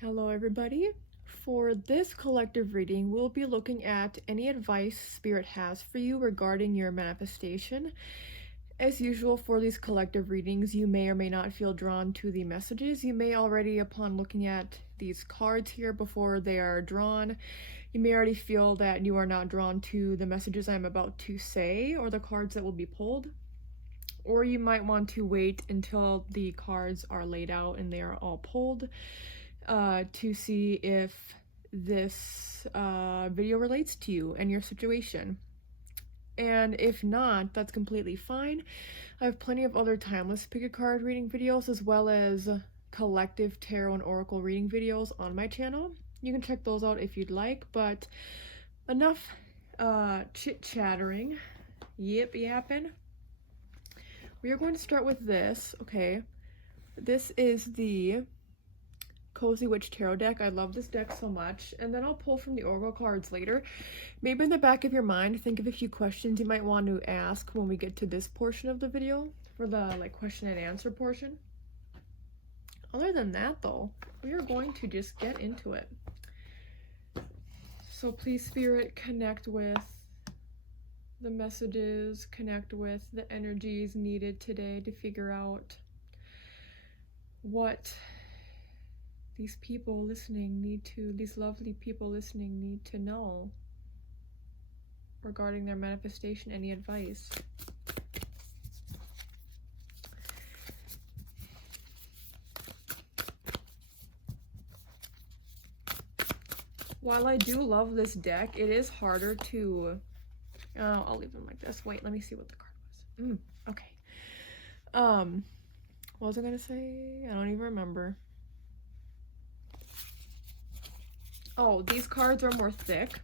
Hello everybody. For this collective reading, we'll be looking at any advice Spirit has for you regarding your manifestation. As usual for these collective readings, you may or may not feel drawn to the messages. You may already, upon looking at these cards here before they are drawn, you may already feel that you are not drawn to the messages I'm about to say or the cards that will be pulled. Or you might want to wait until the cards are laid out and they are all pulled to see if this video relates to you and your situation. And if not, that's completely fine. I have plenty of other timeless pick a card reading videos as well as collective tarot and oracle reading videos on my channel. You can check those out if you'd like, but enough chit-chattering, yip-yapping. We are going to start with this, okay? This is the Cozy Witch Tarot deck. I love this deck so much. And then I'll pull from the Oracle cards later. Maybe in the back of your mind, think of a few questions you might want to ask when we get to this portion of the video for the question and answer portion. Other than that though, we are going to just get into it. So please, Spirit, connect with the messages, connect with the energies needed today to figure out what these people listening these lovely people listening need to know regarding their manifestation. Any advice? While I do love this deck, it is harder to I'll leave them like this. Wait, let me see what the card was. Okay. What was I gonna say? I don't even remember. Oh, these cards are more thick,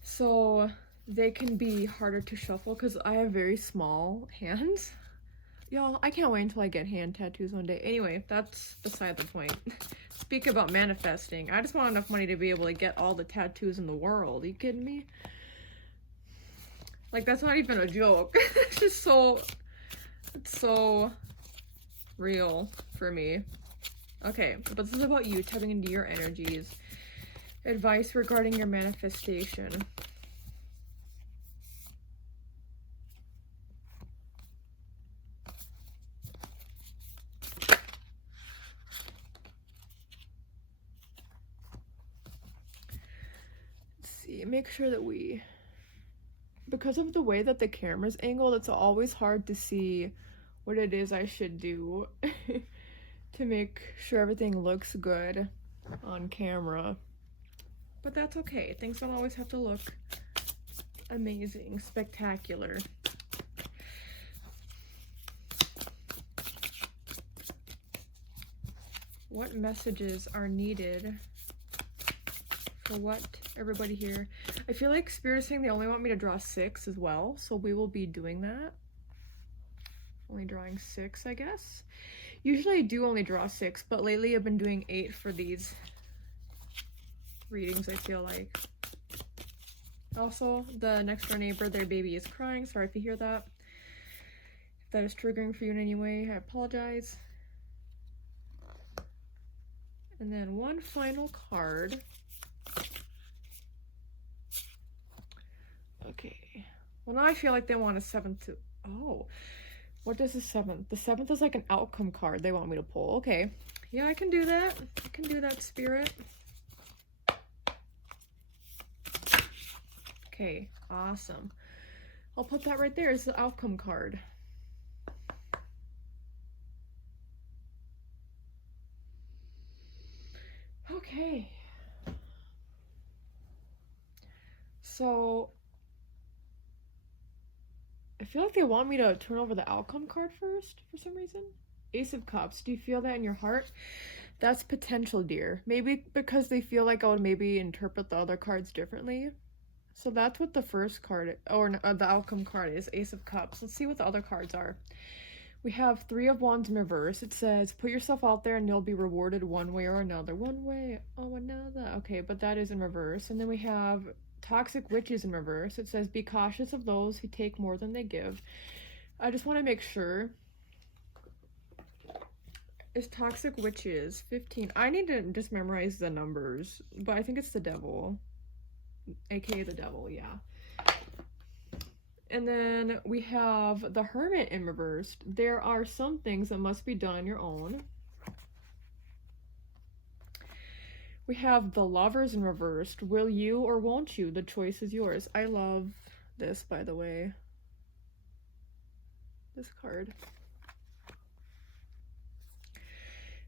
so they can be harder to shuffle because I have very small hands. Y'all, I can't wait until I get hand tattoos one day. Anyway, that's beside the point. Speak about manifesting. I just want enough money to be able to get all the tattoos in the world. Are you kidding me? Like, that's not even a joke. It's just it's so real for me. Okay, but this is about you tapping into your energies. Advice regarding your manifestation. Let's see, make sure that because of the way that the camera's angled, it's always hard to see what it is I should do to make sure everything looks good on camera. But that's okay. Things don't always have to look amazing, spectacular. What messages are needed for what everybody here? I feel like Spirit is saying they only want me to draw 6 as well, so we will be doing that. Only drawing 6, I guess. Usually I do only draw 6, but lately I've been doing 8 for these readings, I feel like. Also, the next door neighbor, their baby is crying. Sorry if you hear that. If that is triggering for you in any way, I apologize. And then one final card. Okay. Well, now I feel like they want a 7th to... Oh. What is the 7th? The 7th is like an outcome card they want me to pull. Okay. Yeah, I can do that. I can do that, Spirit. Okay, awesome. I'll put that right there as the outcome card. Okay. So, I feel like they want me to turn over the outcome card first for some reason. Ace of Cups. Do you feel that in your heart? That's potential, dear. Maybe because they feel like I would maybe interpret the other cards differently. So that's what the first card, or the outcome card is, Ace of Cups. Let's see what the other cards are. We have 3 of Wands in reverse. It says, put yourself out there and you'll be rewarded one way or another. One way or another. Okay, but that is in reverse. And then we have Toxic Witches in reverse. It says, be cautious of those who take more than they give. I just want to make sure is toxic witches. 15. I need to just memorize the numbers, but I think it's the devil, aka the devil. Yeah. And then we have the Hermit in reversed. There are some things that must be done on your own. We have the Lovers in reversed. Will you or won't you? The choice is yours. I love this, by the way. This card.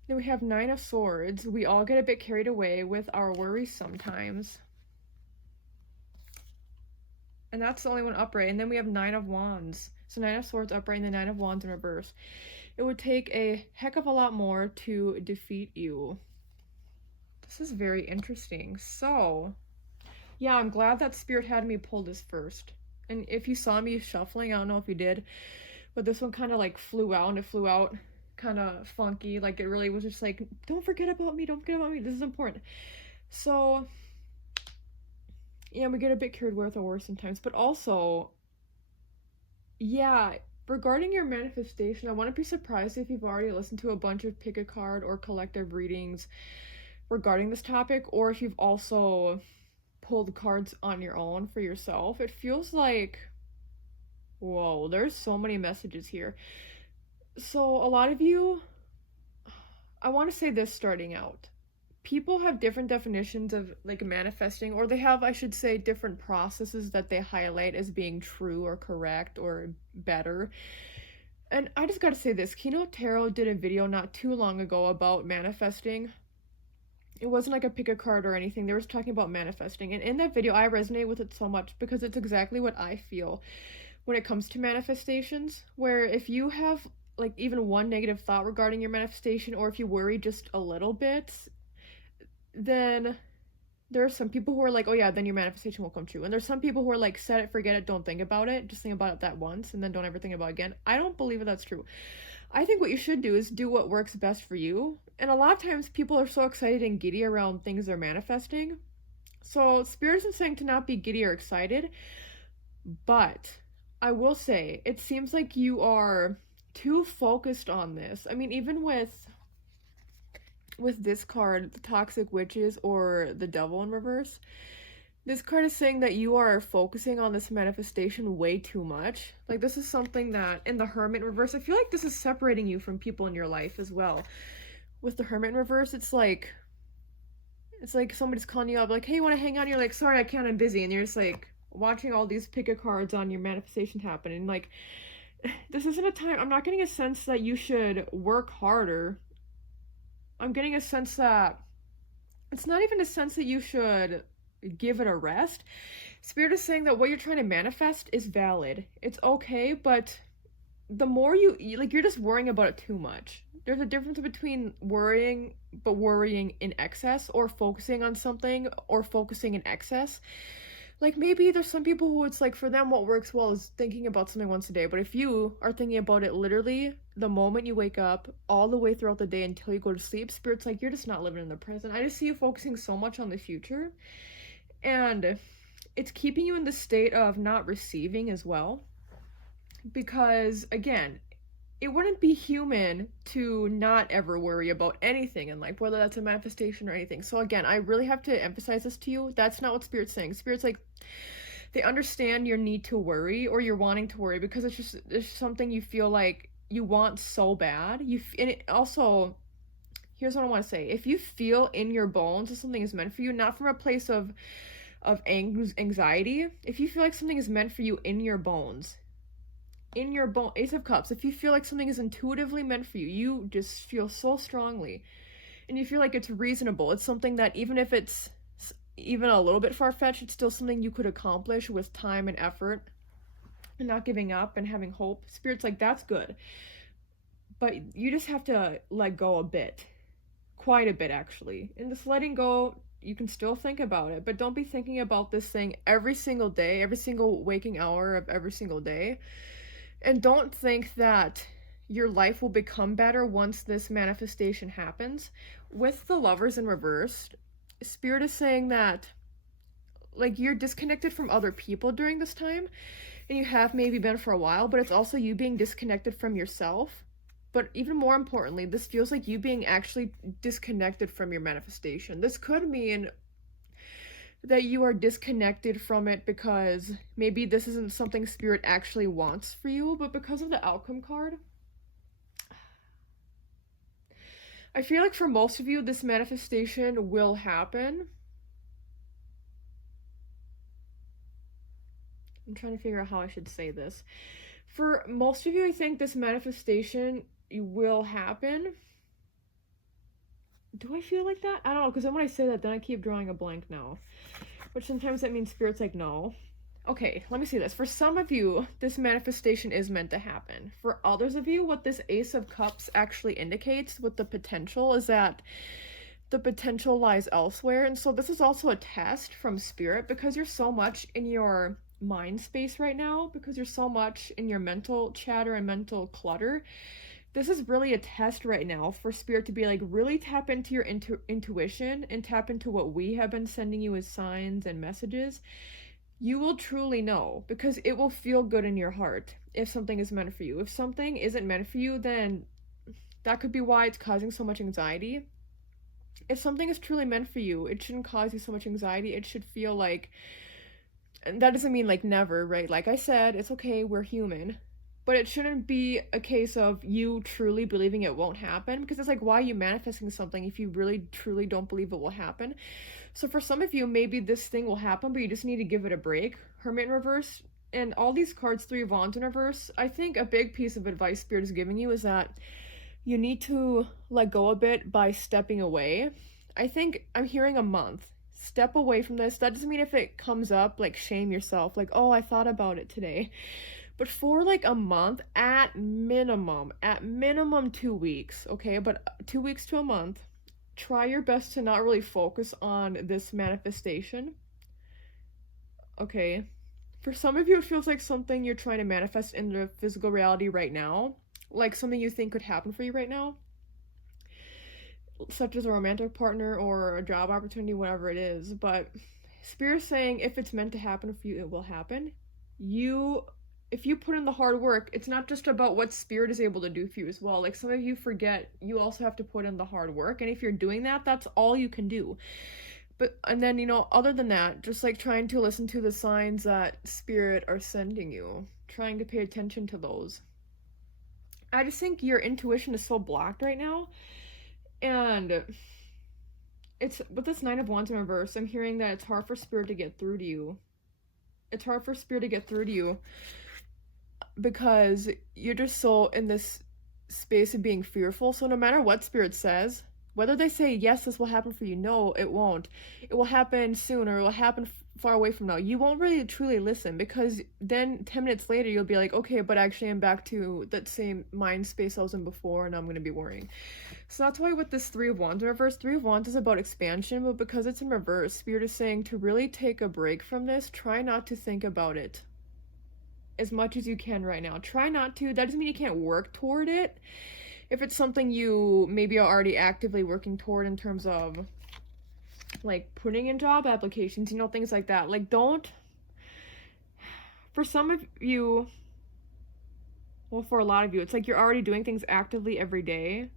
Then we have Nine of Swords. We all get a bit carried away with our worries sometimes. And that's the only one upright. And then we have Nine of Wands. So Nine of Swords upright and the Nine of Wands in reverse. It would take a heck of a lot more to defeat you. This is very interesting. So, yeah, I'm glad that Spirit had me pull this first. And if you saw me shuffling, I don't know if you did, but this one kind of like flew out, and it flew out kind of funky. Like, it really was just like, don't forget about me, don't forget about me. This is important. So, yeah, we get a bit carried away with our words sometimes. But also, yeah, regarding your manifestation, I wouldn't be surprised if you've already listened to a bunch of pick a card or collective readings regarding this topic, or if you've also pulled cards on your own for yourself. It feels like, whoa, there's so many messages here. So a lot of you, I want to say this starting out. People have different definitions of like manifesting, or they have, I should say, different processes that they highlight as being true or correct or better. And I just got to say this, Keynote Tarot did a video not too long ago about manifesting. It wasn't like a pick a card or anything. They were talking about manifesting. And in that video, I resonate with it so much because it's exactly what I feel when it comes to manifestations. Where if you have like even one negative thought regarding your manifestation, or if you worry just a little bit, then there are some people who are like, oh yeah, then your manifestation will come true. And there's some people who are like, set it, forget it, don't think about it. Just think about it that once and then don't ever think about it again. I don't believe that's true. I think what you should do is do what works best for you. And a lot of times people are so excited and giddy around things they're manifesting. So Spirit isn't saying to not be giddy or excited, but I will say it seems like you are too focused on this. I mean, even with this card, the Toxic Witches or the Devil in reverse, this card is saying that you are focusing on this manifestation way too much. Like, this is something that, in the Hermit in reverse, I feel like this is separating you from people in your life as well. With the Hermit in reverse, it's like somebody's calling you up, like, hey, you want to hang out? And you're like, sorry, I can't, I'm busy. And you're just like watching all these pick-a-cards on your manifestation happen. And like, this isn't a time, I'm not getting a sense that you should work harder. I'm getting a sense that it's not even a sense that you should give it a rest. Spirit is saying that what you're trying to manifest is valid. It's okay, but the more you like, you're just worrying about it too much. There's a difference between worrying, but worrying in excess, or focusing on something, or focusing in excess. Like, maybe there's some people who it's like, for them, what works well is thinking about something once a day. But if you are thinking about it literally the moment you wake up, all the way throughout the day until you go to sleep, Spirit's like, you're just not living in the present. I just see you focusing so much on the future. And it's keeping you in the state of not receiving as well. Because, again, it wouldn't be human to not ever worry about anything in life, whether that's a manifestation or anything. So again, I really have to emphasize this to you. That's not what Spirit's saying. Spirit's like, they understand your need to worry, or you're wanting to worry, because it's something you feel like you want so bad. And it also, here's what I want to say. If you feel in your bones that something is meant for you, not from a place of anxiety, if you feel like something is meant for you in your bones, Ace of Cups, if you feel like something is intuitively meant for you, you just feel so strongly, and you feel like it's reasonable, it's something that even if it's even a little bit far-fetched, it's still something you could accomplish with time and effort, and not giving up and having hope. Spirit's like, that's good, but you just have to let go a bit, quite a bit actually. And this letting go, you can still think about it, but don't be thinking about this thing every single day, every single waking hour of every single day. And don't think that your life will become better once this manifestation happens. With the Lovers in reverse, Spirit is saying that, like, you're disconnected from other people during this time, and you have maybe been for a while, but it's also you being disconnected from yourself. But even more importantly, this feels like you being actually disconnected from your manifestation. This could mean that you are disconnected from it because maybe this isn't something spirit actually wants for you, but because of the outcome card, I feel like for most of you, this manifestation will happen. I'm trying to figure out how I should say this. For most of you, I think this manifestation will happen. Do I feel like that? I don't know, because then when I say that, then I keep drawing a blank now. Which sometimes that means spirit's like, no. Okay, let me see this. For some of you, this manifestation is meant to happen. For others of you, what this Ace of Cups actually indicates with the potential is that the potential lies elsewhere. And so this is also a test from spirit because you're so much in your mind space right now, because you're so much in your mental chatter and mental clutter. This is really a test right now for spirit to be like, really tap into your intuition and tap into what we have been sending you as signs and messages. You will truly know, because it will feel good in your heart if something is meant for you. If something isn't meant for you, then that could be why it's causing so much anxiety. If something is truly meant for you, it shouldn't cause you so much anxiety. It should feel like, and that doesn't mean like never, right? Like I said, it's okay, we're human. But it shouldn't be a case of you truly believing it won't happen, because it's like, why are you manifesting something if you really truly don't believe it will happen? So for some of you, maybe this thing will happen, but you just need to give it a break. Hermit in reverse, and all these cards, Three of Wands in reverse, I think a big piece of advice Spirit is giving you is that you need to let go a bit by stepping away. I think I'm hearing a month. Step away from this. That doesn't mean if it comes up, like, shame yourself. Like, oh, I thought about it today. But for like a month, at minimum 2 weeks, okay? But 2 weeks to a month, try your best to not really focus on this manifestation, okay? For some of you, it feels like something you're trying to manifest in the physical reality right now, like something you think could happen for you right now, such as a romantic partner or a job opportunity, whatever it is. But Spirit's saying if it's meant to happen for you, it will happen. If you put in the hard work, it's not just about what Spirit is able to do for you as well. Like, some of you forget you also have to put in the hard work, and if you're doing that, that's all you can do. And then, other than that, just like trying to listen to the signs that Spirit are sending you, trying to pay attention to those. I just think your intuition is so blocked right now, and it's with this Nine of Wands in reverse, I'm hearing that it's hard for Spirit to get through to you. It's hard for Spirit to get through to you because you're just so in this space of being fearful. So no matter what Spirit says, whether they say, yes, this will happen for you, no, it won't. It will happen soon, or it will happen far away from now. You won't really truly listen, because then 10 minutes later, you'll be like, okay, but actually I'm back to that same mind space I was in before, and I'm going to be worrying. So that's why with this Three of Wands in reverse, Three of Wands is about expansion, but because it's in reverse, Spirit is saying to really take a break from this. Try not to think about it as much as you can right now. Try not to. That doesn't mean you can't work toward it. If it's something you maybe are already actively working toward in terms of like putting in job applications, things like that. Like, don't, for some of you, well, for a lot of you, it's like you're already doing things actively every day.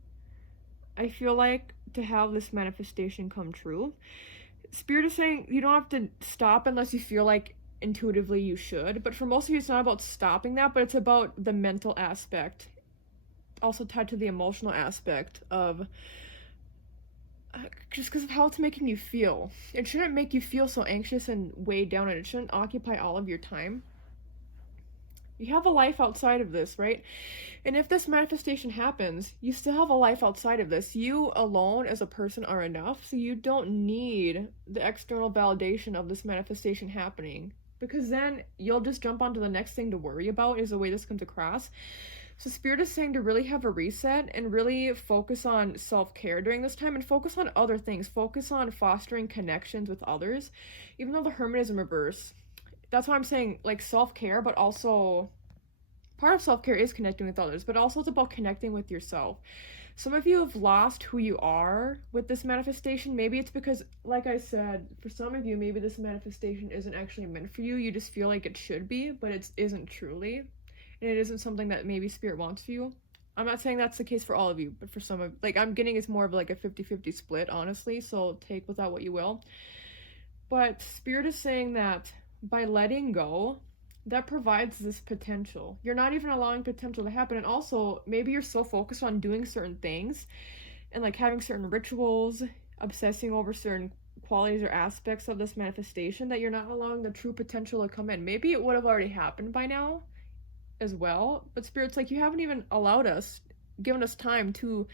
I feel like to have this manifestation come true, Spirit is saying you don't have to stop unless you feel like intuitively you should. But for most of you, it's not about stopping that, but it's about the mental aspect, also tied to the emotional aspect of just because of how it's making you feel. It shouldn't make you feel so anxious and weighed down, and it shouldn't occupy all of your time. You have a life outside of this, right? And if this manifestation happens, you still have a life outside of this. You alone as a person are enough, so you don't need the external validation of this manifestation happening, because then you'll just jump onto the next thing to worry about, is the way this comes across. So Spirit is saying to really have a reset and really focus on self-care during this time, and focus on other things. Focus on fostering connections with others, even though the Hermit is in reverse. That's why I'm saying, like, self-care, but also part of self-care is connecting with others, but also it's about connecting with yourself. Some of you have lost who you are with this manifestation. Maybe it's because, like I said, for some of you, maybe this manifestation isn't actually meant for you. You just feel like it should be, but it isn't truly. And it isn't something that maybe Spirit wants for you. I'm not saying that's the case for all of you, but for some of, like, I'm getting it's more of like a 50-50 split, honestly, so take with that what you will. But Spirit is saying that by letting go, that provides this potential. You're not even allowing potential to happen. And also, maybe you're so focused on doing certain things and like having certain rituals, obsessing over certain qualities or aspects of this manifestation that you're not allowing the true potential to come in. Maybe it would have already happened by now as well, but Spirit's like, you haven't even allowed us, given us time to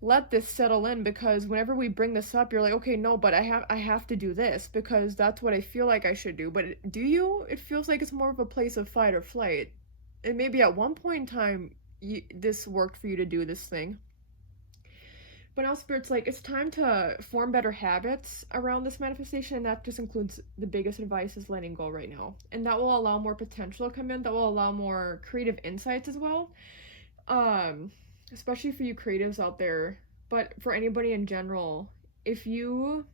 let this settle in, because whenever we bring this up, you're like, okay, no, but I have to do this because that's what I feel like I should do. But do you? It feels like it's more of a place of fight or flight. And maybe at one point in time, this worked for you to do this thing. But now Spirit's like, it's time to form better habits around this manifestation, and that just includes the biggest advice is letting go right now. And that will allow more potential to come in, that will allow more creative insights as well. Especially for you creatives out there, but for anybody in general, if you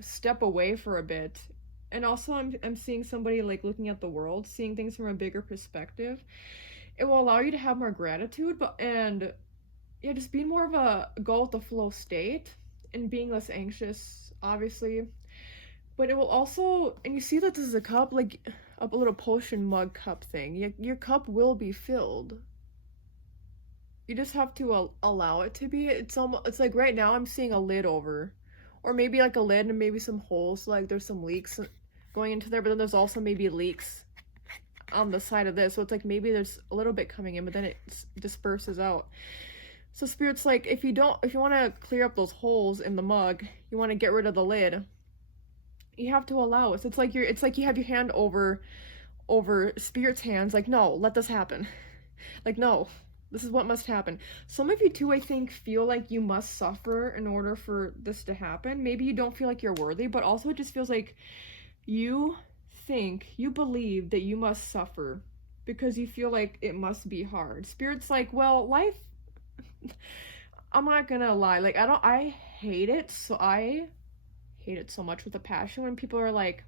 step away for a bit, and also I'm seeing somebody like looking at the world, seeing things from a bigger perspective, it will allow you to have more gratitude, and yeah, just being more of a go with the flow state and being less anxious, obviously. But it will also, and you see that this is a cup, like a little potion mug cup thing. Your cup will be filled. You just have to allow it to be. It's like right now I'm seeing a lid over, or maybe like a lid and maybe some holes, like there's some leaks going into there, but then there's also maybe leaks on the side of this, so it's like maybe there's a little bit coming in, but then it disperses out. So Spirit's like, if you want to clear up those holes in the mug, you want to get rid of the lid, you have to allow it. So it's like you have your hand over Spirit's hands, like, no, let this happen. Like, no, this is what must happen. Some of you too, I think, feel like you must suffer in order for this to happen. Maybe you don't feel like you're worthy, but also it just feels like you believe that you must suffer because you feel like it must be hard. Spirit's like, well, life, I'm not gonna lie, like, I hate it so much with a passion when people are like,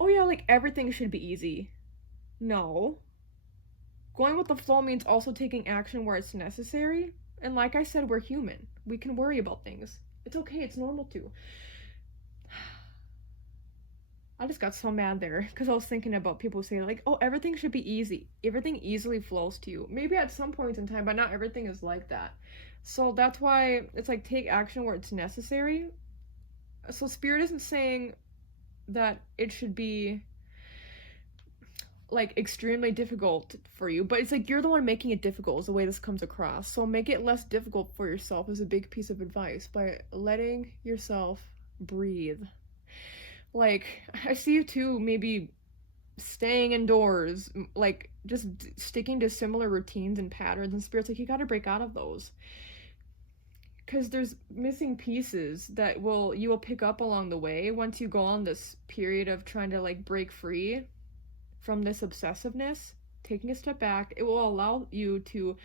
oh yeah, like everything should be easy. No. Going with the flow means also taking action where it's necessary. And like I said, we're human. We can worry about things. It's okay, it's normal to. I just got so mad there because I was thinking about people saying like, oh, everything should be easy. Everything easily flows to you. Maybe at some points in time, but not everything is like that. So that's why it's like take action where it's necessary. So Spirit isn't saying that it should be like extremely difficult for you, but it's like you're the one making it difficult is the way this comes across. So make it less difficult for yourself is a big piece of advice by letting yourself breathe. Like, I see you too, maybe staying indoors, like, just sticking to similar routines and patterns, and Spirit's like, you gotta break out of those. Because there's missing pieces that you will pick up along the way once you go on this period of trying to, like, break free from this obsessiveness. Taking a step back, it will allow you to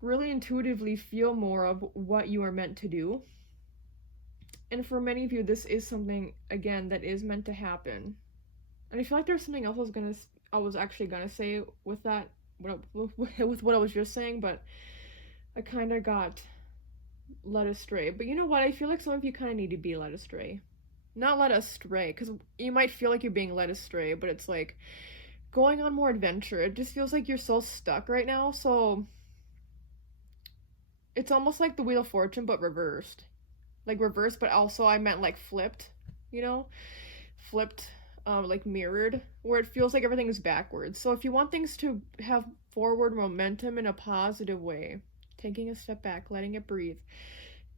really intuitively feel more of what you are meant to do. And for many of you, this is something, again, that is meant to happen. And I feel like there's something else I was actually gonna say with that, with what I was just saying, but I kind of got led astray. But you know what? I feel like some of you kind of need to be led astray. Not led astray, because you might feel like you're being led astray, but it's like going on more adventure. It just feels like you're so stuck right now, so it's almost like the Wheel of Fortune, but reversed. Like reversed, but also I meant like flipped, you know? Flipped, like mirrored, where it feels like everything is backwards. So if you want things to have forward momentum in a positive way, taking a step back, letting it breathe,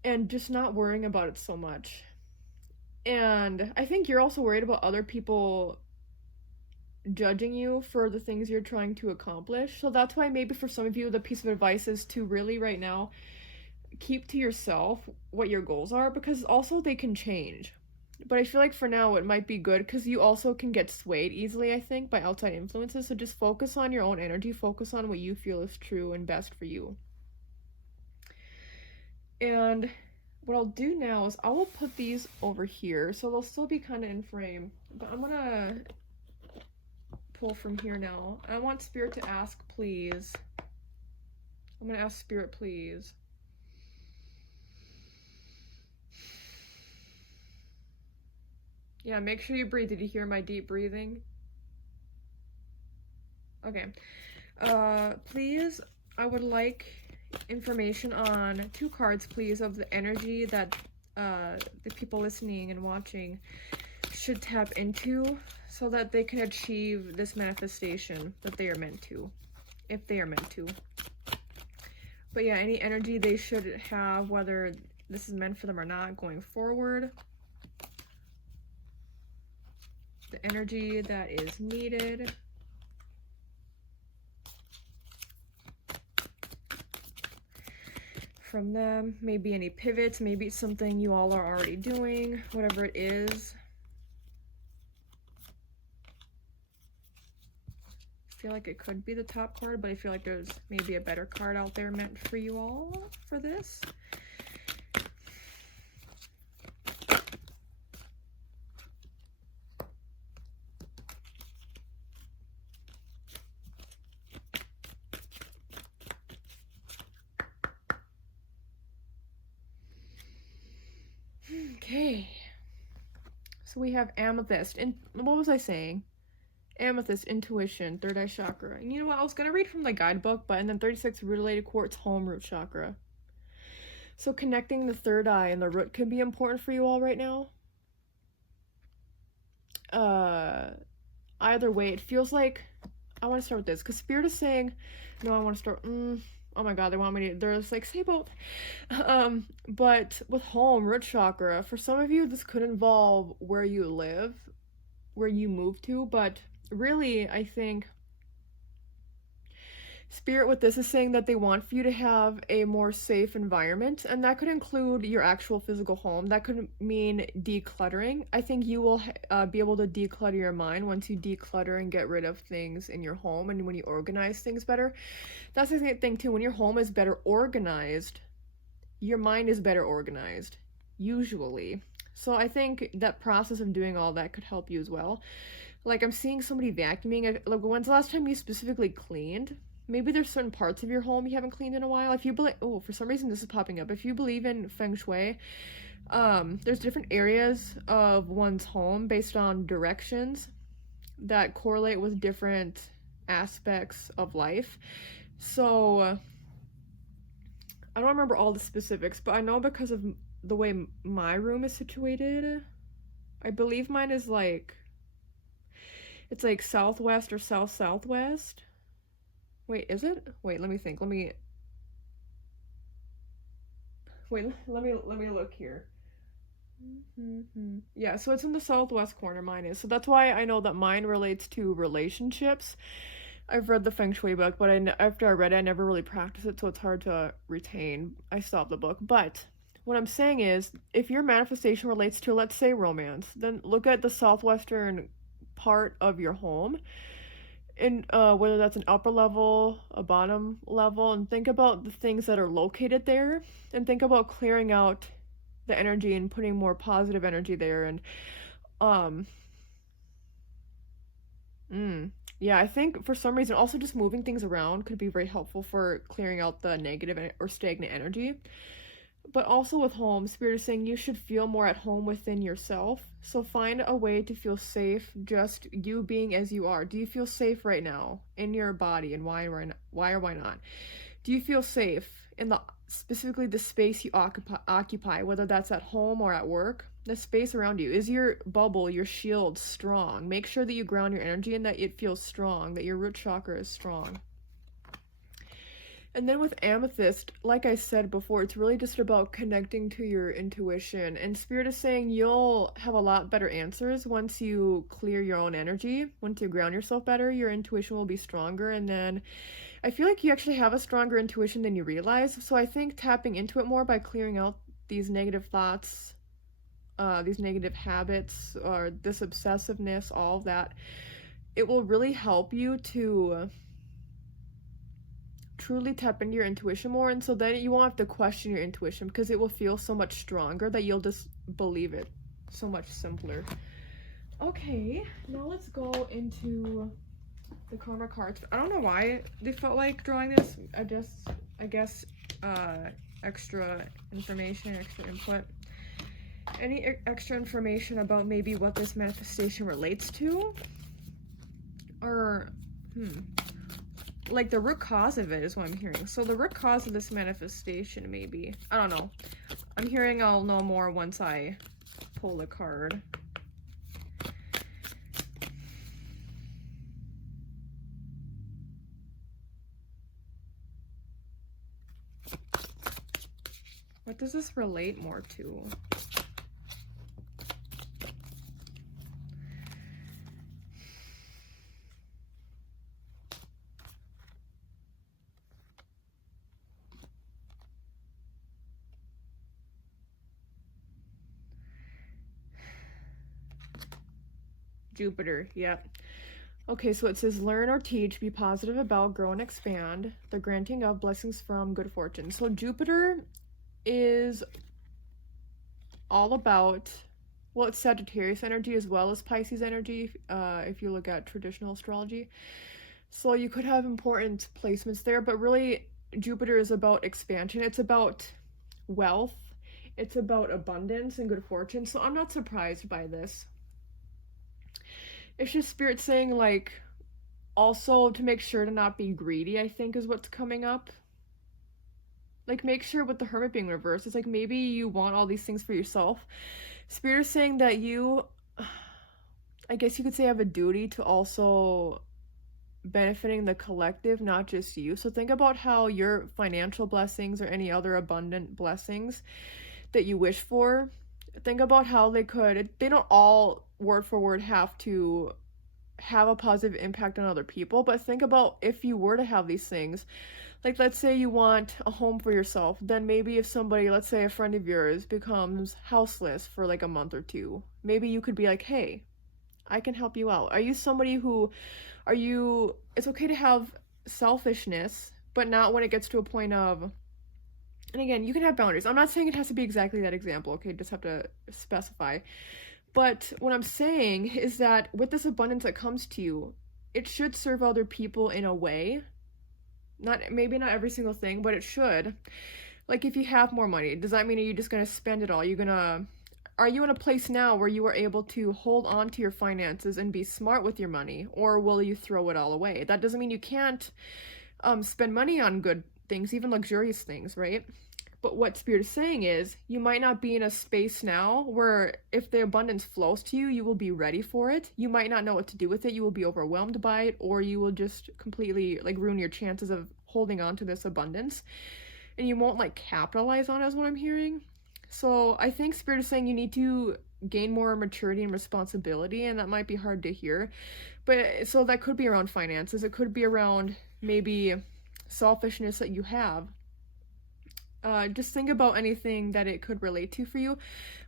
and just not worrying about it so much. And I think you're also worried about other people judging you for the things you're trying to accomplish. So that's why maybe for some of you, the piece of advice is to really right now keep to yourself what your goals are, because also they can change. But I feel like for now it might be good because you also can get swayed easily, I think, by outside influences. So just focus on your own energy, focus on what you feel is true and best for you. And what I'll do now is I will put these over here, so they'll still be kind of in frame, but I'm gonna pull from here now. I want Spirit to ask, please, I'm gonna ask Spirit, please. Yeah, make sure you breathe. Did you hear my deep breathing? Okay. Please, I would like information on 2 cards, please, of the energy that the people listening and watching should tap into so that they can achieve this manifestation that they are meant to, if they are meant to. But yeah, any energy they should have, whether this is meant for them or not, going forward. The energy that is needed. From them, maybe any pivots, maybe it's something you all are already doing, whatever it is. I feel like it could be the top card, but I feel like there's maybe a better card out there meant for you all for this. Okay. So we have Amethyst. And what was I saying? Amethyst, intuition, third eye chakra. And you know what? I was going to read from the guidebook, but and then 36 related quartz, home root chakra. So connecting the third eye and the root could be important for you all right now. Either way, it feels like I want to start with this because Spirit is saying, no, I want to start. Oh my God, they want me to. They're just like, say both. But with home, root chakra, for some of you, this could involve where you live, where you move to, but really, I think Spirit with this is saying that they want for you to have a more safe environment, and that could include your actual physical home. That could mean decluttering. I think you will be able to declutter your mind once you declutter and get rid of things in your home, and when you organize things better. That's the thing too. When your home is better organized, your mind is better organized, usually. So I think that process of doing all that could help you as well. Like I'm seeing somebody vacuuming. Like when's the last time you specifically cleaned? Maybe there's certain parts of your home you haven't cleaned in a while. If you believe, oh, for some reason this is popping up. If you believe in feng shui, there's different areas of one's home based on directions that correlate with different aspects of life. So I don't remember all the specifics, but I know because of the way my room is situated, I believe mine is like, it's like southwest or south-southwest. Wait, is it? Wait, let me think. Let me look here. Yeah, so it's in the southwest corner, mine is. So that's why I know that mine relates to relationships. I've read the feng shui book, but after I read it, I never really practiced it, so it's hard to retain. I stopped the book. But what I'm saying is, if your manifestation relates to, let's say, romance, then look at the southwestern part of your home, and whether that's an upper level, a bottom level, and think about the things that are located there, and think about clearing out the energy and putting more positive energy there. And yeah, I think for some reason also just moving things around could be very helpful for clearing out the negative or stagnant energy. But also with home, Spirit is saying you should feel more at home within yourself. So find a way to feel safe, just you being as you are. Do you feel safe right now in your body, and why or why not? Do you feel safe in specifically the space you occupy, whether that's at home or at work? The space around you. Is your bubble, your shield strong? Make sure that you ground your energy and that it feels strong, that your root chakra is strong. And then with Amethyst, like I said before, it's really just about connecting to your intuition. And Spirit is saying you'll have a lot better answers once you clear your own energy. Once you ground yourself better, your intuition will be stronger. And then I feel like you actually have a stronger intuition than you realize. So I think tapping into it more by clearing out these negative thoughts, these negative habits, or this obsessiveness, all of that, it will really help you to truly tap into your intuition more. And so then you won't have to question your intuition because it will feel so much stronger that you'll just believe it so much simpler. Okay, now let's go into the karma cards. I don't know why they felt like drawing this. I guess extra information, extra input. Any extra information about maybe what this manifestation relates to? Or, like the root cause of it is what I'm hearing. So the root cause of this manifestation, maybe. I don't know. I'm hearing I'll know more once I pull a card. What does this relate more to? Jupiter, yep. Okay, so it says learn or teach, be positive about, grow and expand, the granting of blessings from good fortune. So Jupiter is all about, well, it's Sagittarius energy as well as Pisces energy, if you look at traditional astrology. So you could have important placements there, but really Jupiter is about expansion. It's about wealth. It's about abundance and good fortune. So I'm not surprised by this. It's just Spirit saying, like, also to make sure to not be greedy, I think, is what's coming up. Like, make sure with the Hermit being reversed, it's like maybe you want all these things for yourself. Spirit is saying that you, I guess you could say, have a duty to also benefiting the collective, not just you. So think about how your financial blessings or any other abundant blessings that you wish for, think about how they don't all word for word have to have a positive impact on other people, but think about if you were to have these things, like let's say you want a home for yourself, then maybe if somebody, let's say a friend of yours, becomes houseless for like a month or two, maybe you could be like, hey, I can help you out. Are you somebody who, it's okay to have selfishness, but not when it gets to a point of, and again, you can have boundaries. I'm not saying it has to be exactly that example, okay? Just have to specify. But what I'm saying is that with this abundance that comes to you, it should serve other people in a way. Maybe not every single thing, but it should. Like if you have more money, does that mean are you just going to spend it all? Are you in a place now where you are able to hold on to your finances and be smart with your money? Or will you throw it all away? That doesn't mean you can't spend money on good things, even luxurious things, right? But what Spirit is saying is you might not be in a space now where if the abundance flows to you, you will be ready for it. You might not know what to do with it. You will be overwhelmed by it, or you will just completely like ruin your chances of holding on to this abundance, and you won't like capitalize on it, is what I'm hearing. So I think Spirit is saying you need to gain more maturity and responsibility, and that might be hard to hear, but so that could be around finances. It could be around maybe selfishness that you have. Just think about anything that it could relate to for you.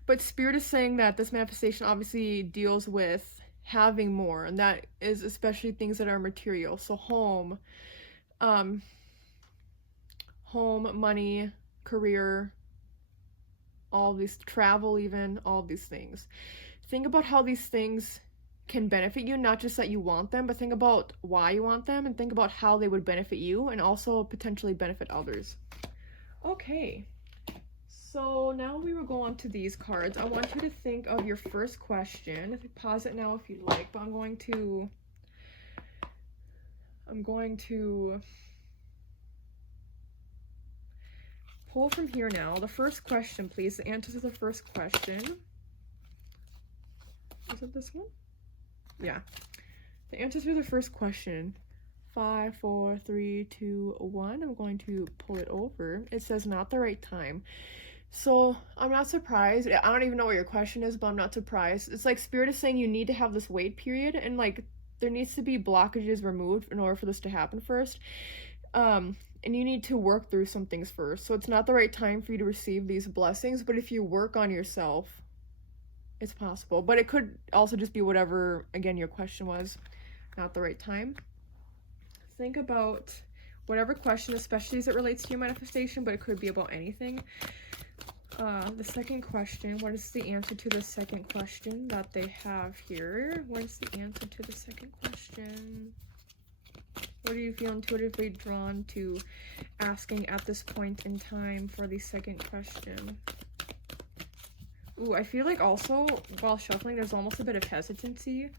But Spirit is saying that this manifestation obviously deals with having more, and that is especially things that are material. So home, money, career, all these, travel even, all these things. Think about how these things can benefit you, not just that you want them, but think about why you want them, and think about how they would benefit you and also potentially benefit others. Okay, so now we will go on to these cards. I want you to think of your first question. Pause it now if you'd like, but I'm going to pull from here now. The first question, please. The answer to the first question. Is it this one? Yeah. The answer to the first question. 5, 4, 3, 2, 1. I'm going to pull it over. It says not the right time. So I'm not surprised. I don't even know what your question is, but I'm not surprised. It's like Spirit is saying you need to have this wait period, and like there needs to be blockages removed in order for this to happen first. And you need to work through some things first. So it's not the right time for you to receive these blessings, but if you work on yourself, it's possible. But it could also just be whatever, again, your question was, not the right time. Think about whatever question, especially as it relates to your manifestation, but it could be about anything. The second question, what is the answer to the second question that they have here? What is the answer to the second question? What do you feel intuitively drawn to asking at this point in time for the second question? Ooh, I feel like also while shuffling there's almost a bit of hesitancy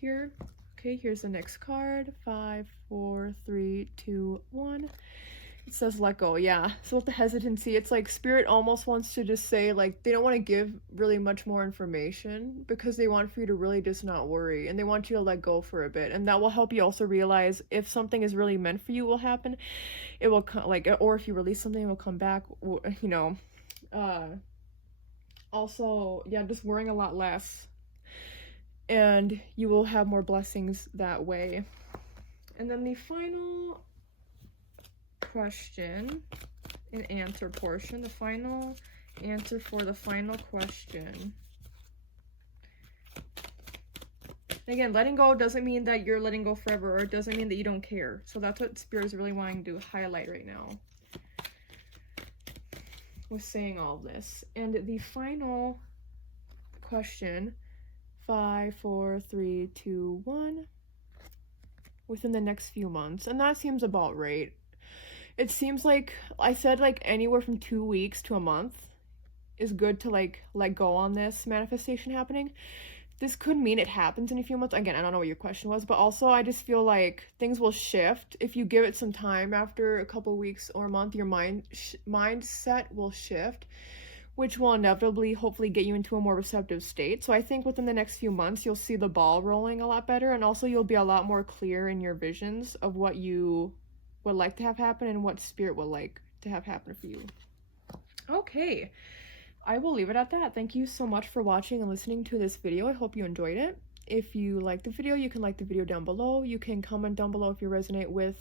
here. Okay, here's the next card. 5, 4, 3, 2, 1. It says let go. Yeah, so with the hesitancy, it's like Spirit almost wants to just say, like, they don't want to give really much more information because they want for you to really just not worry, and they want you to let go for a bit, and that will help you also realize if something is really meant for you will happen. It will come, like, or if you release something, it will come back, you know. Also, yeah, just worrying a lot less, and you will have more blessings that way. And then the final question and answer portion, the final answer for the final question. Again, letting go doesn't mean that you're letting go forever, or it doesn't mean that you don't care. So that's what Spirit is really wanting to highlight right now with saying all this. And the final question, 5, 4, 3, 2, 1, within the next few months. And that seems about right. It seems like I said, like, anywhere from 2 weeks to a month is good to, like, let go on this manifestation happening. This could mean it happens in a few months. Again, I don't know what your question was, but also I just feel like things will shift if you give it some time. After a couple weeks or a month, your mindset will shift, which will inevitably hopefully get you into a more receptive state. So I think within the next few months you'll see the ball rolling a lot better, and also you'll be a lot more clear in your visions of what you would like to have happen and what Spirit would like to have happen for you. Okay, I will leave it at that. Thank you so much for watching and listening to this video. I hope you enjoyed it. If you liked the video, you can like the video down below. You can comment down below if you resonate with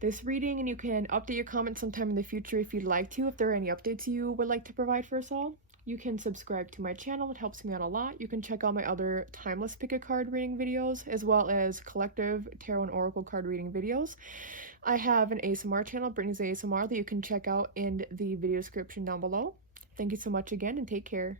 this reading, and you can update your comments sometime in the future if you'd like to. If there are any updates you would like to provide for us all, you can subscribe to my channel. It helps me out a lot. You can check out my other timeless pick a card reading videos, as well as collective tarot and oracle card reading videos. I have an ASMR channel, Brittney's ASMR, that you can check out in the video description down below. Thank you so much again, and take care.